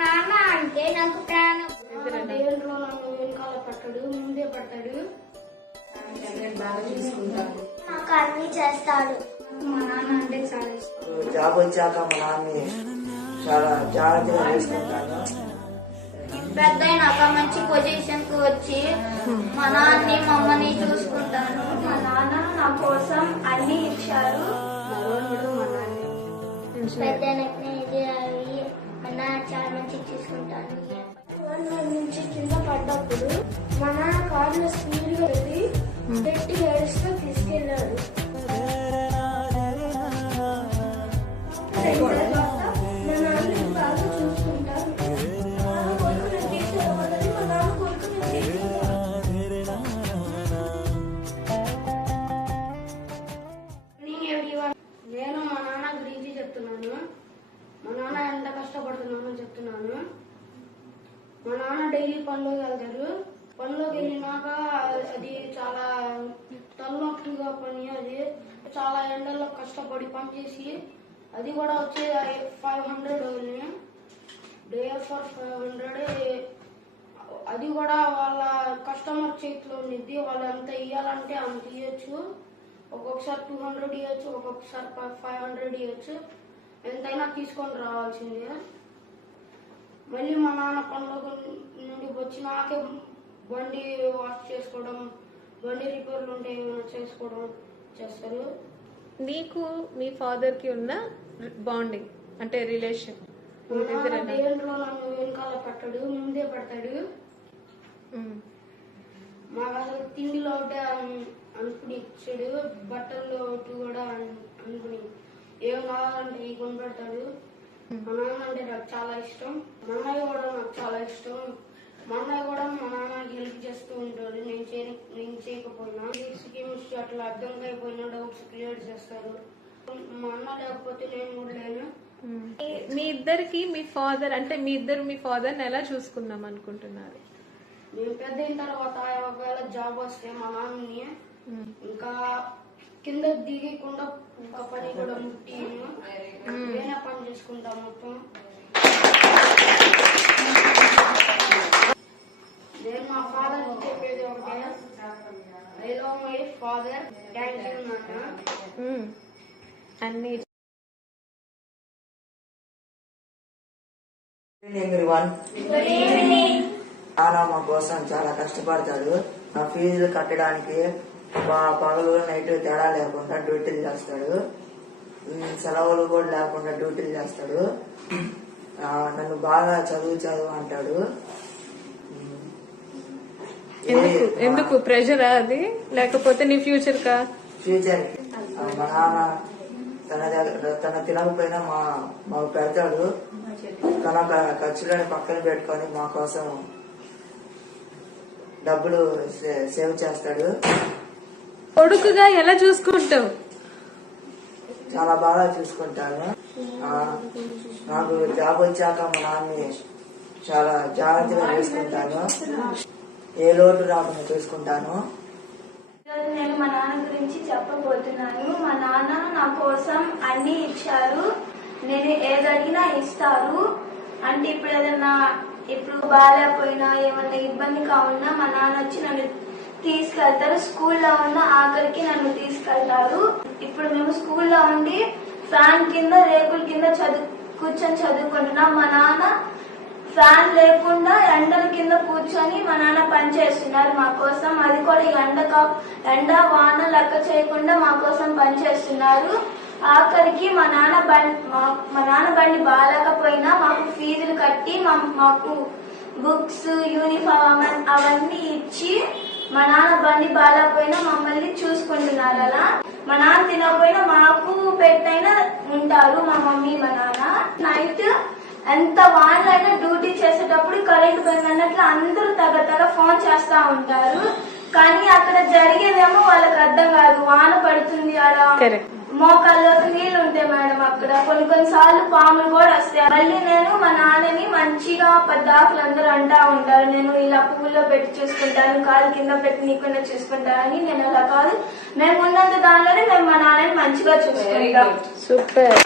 నాన్న అంటే నాకు ప్రాణం. దేవుడిలో నన్ను వెనకాల పట్టాడు, ముందే పడతాడు, బాగా చూసుకుంటాడు, నాకు అన్ని చేస్తాడు. మా నాన్న అంటే చాలా ఇష్టం. జాబ్ వచ్చాక మా నాన్నని చాలా జాగ్రత్తగా చూసుకుంటాను. పెద్ద అయినాక మంచి పొజిషన్ కు వచ్చి మా నాన్నని మా అమ్మని చూసుకుంటాను. మా నాన్న నా కోసం అన్ని ఇచ్చారు. పెద్ద మా నాన్న చాలా మంచి చూసుకుంటాను. నుంచి కింద పడ్డప్పుడు మా నాన్న కారులో స్పీడ్ గా వెళ్ళి పెట్టి ఏడుస్తూ తీసుకెళ్లాడు. మా నాన్న బాగా చూసుకుంటాను. నేను మా నాన్న గురించి చెప్తున్నాను. మా నాన్న ఎంత కష్టపడుతున్నానో చెప్తున్నాను. మా నాన్న డైలీ పనిలోకి వెళ్తారు. పనిలోకి వెళ్ళినాక అది చాలా తలనొప్పిగా పని. అది చాలా ఎండల్లో కష్టపడి పనిచేసి అది కూడా వచ్చే 500 డే ఫర్ 500. అది కూడా వాళ్ళ కస్టమర్ చేతిలో ఉండిద్ది. వాళ్ళు ఎంత ఇవ్వాలంటే అంత ఇవ్వచ్చు. ఒక్కొక్కసారి 200 ఇవ్వచ్చు, ఒక్కొక్కసారి 500 ఇవ్వచ్చు. ఎంతైనా తీసుకొని రావాల్సిందే. మళ్ళీ మా నాన్న పనుల నుండి వచ్చినాకే బండి వాష్ చేసుకోవడం, బండి రిపేర్లు ఉంటే ఏమైనా చేసుకోవడం చేస్తారు. నీకు మీ ఫాదర్ కి ఉన్న బాండింగ్ అంటే రిలేషన్? దేవుడిలో నన్ను వెనకాల పట్టాడు, ముందే పడతాడు. మాకు అసలు తిండిలో ఒకటే అనుకుని ఇచ్చాడు, బట్టల్లో కూడా అనుకుని ఏం కావాలంటే ఈ కొని పెడతాడు. మా నాన్న అంటే నాకు చాలా ఇష్టం. మా అన్నయ్య కూడా నాకు చాలా ఇష్టం. మా అన్నయ్య కూడా మా నాన్నకి హెల్ప్ చేస్తూ ఉంటాడు. నేను చేయకపోయినా స్కీమ్స్ అట్లా అర్థం అయిపోయినా డౌట్స్ క్లియర్ చేస్తారు. మా అన్న లేకపోతే నేను కూడా లేను. మీ ఇద్దరికి మీ ఫాదర్ అంటే మీ ఫాదర్ ని ఎలా చూసుకుందాం అనుకుంటున్నారు? మేము పెద్ద అయిన తర్వాత ఒకవేళ జాబ్ వస్తే మా నాన్నని ఇంకా కింద దిగకుండా ఇంకా పని కూడా ముట్టి వేరే పని చేసుకుంటాం మొత్తం. నేను మా ఫాదర్ చెప్పేది ఒకటే, I love my father, thank you నాన్న. అన్ని నాన్న మా కోసం చాలా కష్టపడతాడు. నా ఫీజులు కట్టడానికి పగలు నైట్ తేడా లేకుండా డ్యూటీలు చేస్తాడు. సెలవులు కూడా లేకుండా డ్యూటీలు చేస్తాడు. నన్ను బాగా చదువు అంటాడు. ఎందుకు ప్రెషరా అది, లేకపోతే నీ ఫ్యూచర్ కా? ఫ్యూచర్ మా నాన్న తన తినకపోయినా మాకు పెడతాడు. తన ఖర్చులను పక్కన పెట్టుకొని మా కోసం డబ్బులు సేవ్ చేస్తాడు. కొడుకుగా ఎలా చూసుకుంటావు? చాలా బాగా చూసుకుంటాను. నాకు జాబ్ వచ్చాక మా నాన్నని చాలా జాగ్రత్తగా చూసుకుంటాను. ఏ లోటు రాకుండా చూసుకుంటాను. నేను మా నాన్న గురించి చెప్పబోతున్నాను. మా నాన్న నా కోసం అన్ని ఇచ్చారు. నేను ఏదడిగినా ఇస్తారు. అంటే ఇప్పుడు ఏదన్నా బాగాలేకపోయినా ఏమన్నా ఇబ్బంది కావున్నా మా నాన్న వచ్చి నన్ను తీసుకెళ్తారు. స్కూల్లో ఉన్న ఆఖరికి నన్ను తీసుకెళ్తారు. ఇప్పుడు మేము స్కూల్లో ఉండి ఫ్యాన్ కింద రేకుల కింద కూర్చొని చదువుకుంటున్నాం. మా నాన్న ఫ్యాన్ లేకుండా ఎండల కింద కూర్చొని మా నాన్న పని చేస్తున్నారు మా కోసం. అది కూడా ఎండ వాన లెక్క చేయకుండా మా కోసం పని చేస్తున్నారు. ఆఖరికి మా నాన్న బండి బాగాలేకపోయినా మాకు ఫీజులు కట్టి మాకు బుక్స్, యూనిఫామ్ అవన్నీ ఇచ్చి మా నాన్న బండి బాగాలేకపోయినా మమ్మల్ని చూసుకుంటున్నారు. అలా మా నాన్న తినకపోయినా మాకు పెట్టైనా ఉంటారు మా మమ్మీ మా నాన్న. నైట్ ఎంత వానలైనా డ్యూటీ చేసేటప్పుడు కరెంట్ పోయింది అన్నట్లు అందరూ తగ ఫోన్ చేస్తా ఉంటారు. కానీ అక్కడ జరిగేదేమో వాళ్ళకి అర్థం కాదు. వాన పడుతుంది, అలా మోకాళ్ళలోకి నీళ్లు ఉంటాయి మేడం. అక్కడ కొన్నిసార్లు పాములు కూడా వస్తాయి. మళ్ళీ నేను మా నాన్నని మంచిగా పద్దాకులు అందరూ అంటా ఉంటారు, నేను ఇలా పువ్వుల్లో పెట్టి చూసుకుంటాను, కాలు కింద పెట్టి నీకుండా చూసుకుంటానని. నేను అలా కాదు, మేము ఉన్నంత దానిలోనే మేము మా నాన్నని మంచిగా చూసుకుంటాం. సూపర్.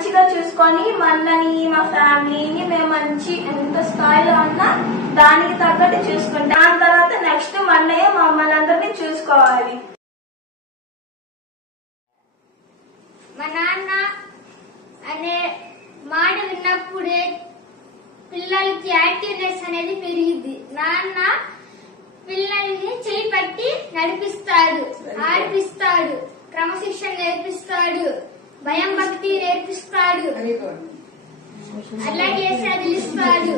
మంచిగా చూసుకొని మనని మా ఫ్యామిలీని మేము మంచి ఎంత స్థాయిలో ఉన్నా దానికి తగ్గట్టు చూసుకుంటాం. దాని తర్వాత నెక్స్ట్ మన్నయ్య మమ్మల్ని అందరినీ చూసుకోవాలి. మా నాన్న అనే మాట విన్నప్పుడే పిల్లలకి యాక్టివ్నెస్ అనేది పెరిగింది. నాన్న పిల్లల్ని చేయి పట్టి నడిపిస్తాడు, ఆడిపిస్తాడు, క్రమశిక్షణ నేర్పిస్తాడు, భయం భక్తి నేర్పిస్తాడు, అలాగే చదివిస్తాడు.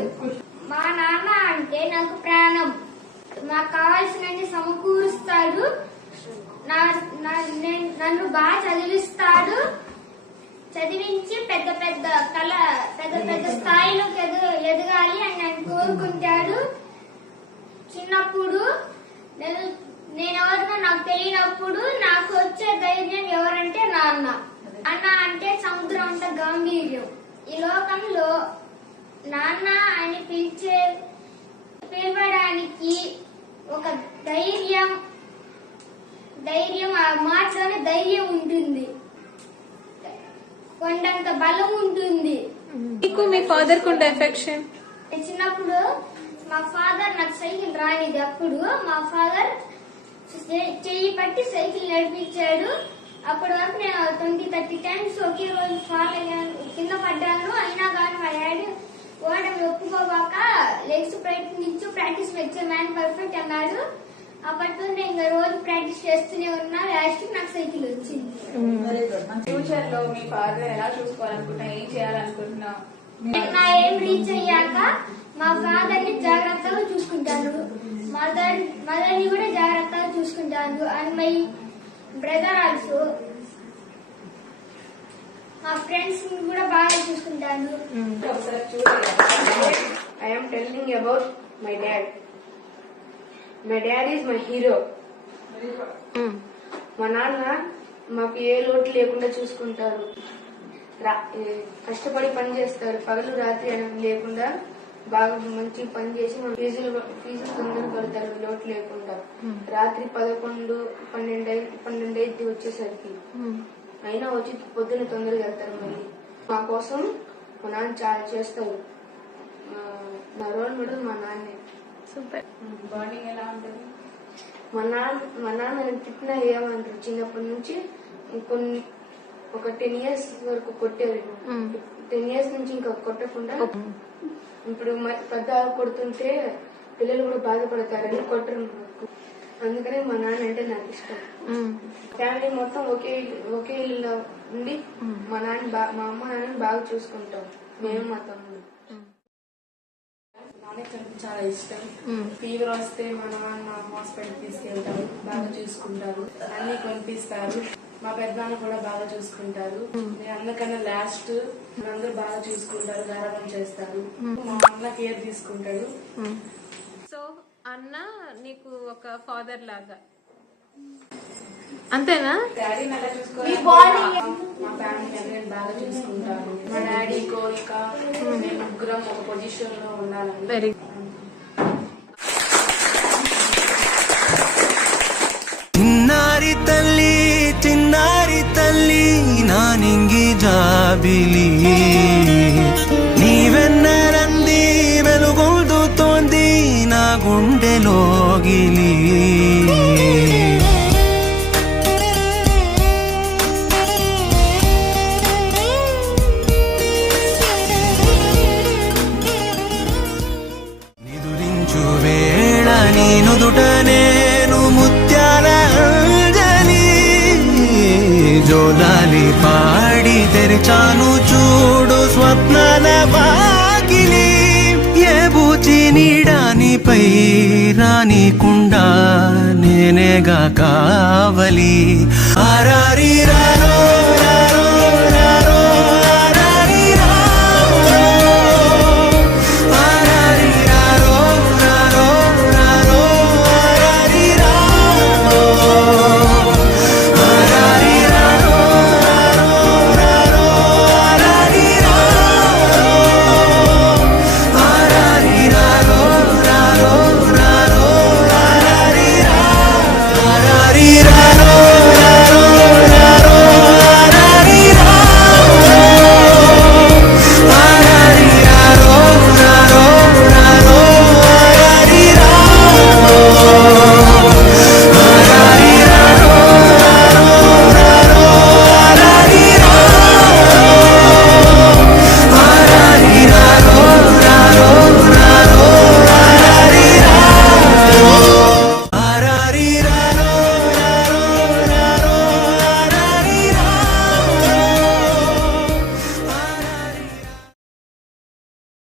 మా నాన్న అంటే నాకు ప్రాణం. నాకు కావాల్సినన్ని సమకూరుస్తాడు, నన్ను బాగా చదివిస్తాడు, చదివించి పెద్ద పెద్ద స్థాయిలోకి ఎదగాలి అని నన్ను కోరుకుంటాడు. చిన్నప్పుడు నేనెవరినో నాకు తెలియనప్పుడు నాకు వచ్చే ధైర్యం ఎవరంటే నాన్న. అన్న అంటే సముద్రం అంత గాంభీర్యం. ఈ లోకంలో నాన్న అని పిలవడానికి ఒక ధైర్యం ఆ మాటలోనే ధైర్యం ఉంటుంది, కొండంత బలం ఉంటుంది. మీకు మీ ఫాదర్ కుండే ఎఫెక్షన్? చిన్నప్పుడు మా ఫాదర్ నాకు సైకిల్ రానిది. అప్పుడు మా ఫాదర్ చెయ్యి పట్టి సైకిల్ నడిపించాడు. అప్పటి వరకు నేను 20-30 టైమ్స్ ఒకే రోజు ఫాల్ అయ్యాను, కింద పడ్డాను. అయినా కానీ మా డాడీ ఓడమి ఒప్పుకోవాక లెగ్స్ ప్రయత్నించు, ప్రాక్టీస్ వచ్చే మ్యాన్ పర్ఫెక్ట్ అన్నాడు. అప్పటితో నేను రోజు ప్రాక్టీస్ చేస్తూనే ఉన్నా. లాస్ట్ నాకు సైకిల్ వచ్చింది. ఫ్యూచర్ లో మీ ఫాదర్ ఎలా చూసుకోవాలనుకుంటున్నా, ఏం చేయాలనుకుంటున్నా? నా ఏం రీచ్ అయ్యాక మా ఫాదర్ ని జాగ్రత్తగా చూసుకుంటాను, మదర్ ని కూడా జాగ్రత్తగా చూసుకుంటాను. అండ్ మై బ్రదర్ ఆల్సో, మా ఫ్రెండ్స్ ని కూడా బాగా చూసుకుంటాను. I am telling about my dad. My dad is my hero. మా నాన్న మాకు ఏ లోటు లేకుండా చూసుకుంటారు. కష్టపడి పని చేస్తారు, పగలు రాత్రి అని లేకుండా బాగా మంచి పని చేసి మన ఫీజులు తొందరగా కడతారు లోటు లేకుండా. రాత్రి 11-12 వచ్చేసరికి అయినా వచ్చి పొద్దున్న తొందరగా వెళ్తారు. మళ్ళీ మా కోసం మా నాన్న చాలా చేస్తారు. నా రోల్ మోడల్ మా నాన్నే. సూపర్. బాండింగ్ ఎలా ఉంటుంది? మా నాన్న నేను తిట్టినా ఏమంటారు. చిన్నప్పటి నుంచి ఒక 10 years వరకు కొట్టారు. 10 years నుంచి ఇంకా కొట్టకుండా ఇప్పుడు పెద్ద కొడుతుంటే పిల్లలు కూడా బాధపడతారని కొట్టరు. అందుకనే మా నాన్న అంటే నాకు ఇష్టం. ఫ్యామిలీ మొత్తం ఒకే ఇల్లు ఉండి మా అమ్మ నాన్నని బాగా చూసుకుంటాం. మేము మా తమ్ముడు. నాన్నకి చాలా ఇష్టం. ఫీవర్ వస్తే మా నాన్న హాస్పిటల్ తీసుకెళ్తారు, బాగా చూసుకుంటారు, అన్ని కొనిపిస్తారు. మా పెద్దనాన్న కూడా బాగా చూసుకుంటారు. నేను అందరికన్నా లాస్ట్, అందరూ బాగా చూసుకుంటారు, గారాబం చేస్తారు. మా అన్న కేర్ తీసుకుంటాడు. సో అన్న నీకు ఒక ఫాదర్ లాగా అంతేనా? డాడీని ఎలా చూసుకోవాలి? మా ఫ్యామిలీ అందరిని బాగా చూసుకుంటారు. మా డాడీ కోరిక మేము ముగ్గురం ఒక పొజిషన్ లో ఉండాలని. వెరీ చిన్నారి తల్లి నా నింగి జాబిలి నీవెన్నరంది వెలుగొందుతోంది నా గుండెలోగిలి. నిదురించు వేళ నీ నుదుట నేను ముత్యాల అంజలి జోలాలి పాడి తెరిచాను చూడు స్వప్నాల వాకిలి. ఏ బూచి నీడానిపై రానికుండా నేనేగా కావలి. ఆరారి రారో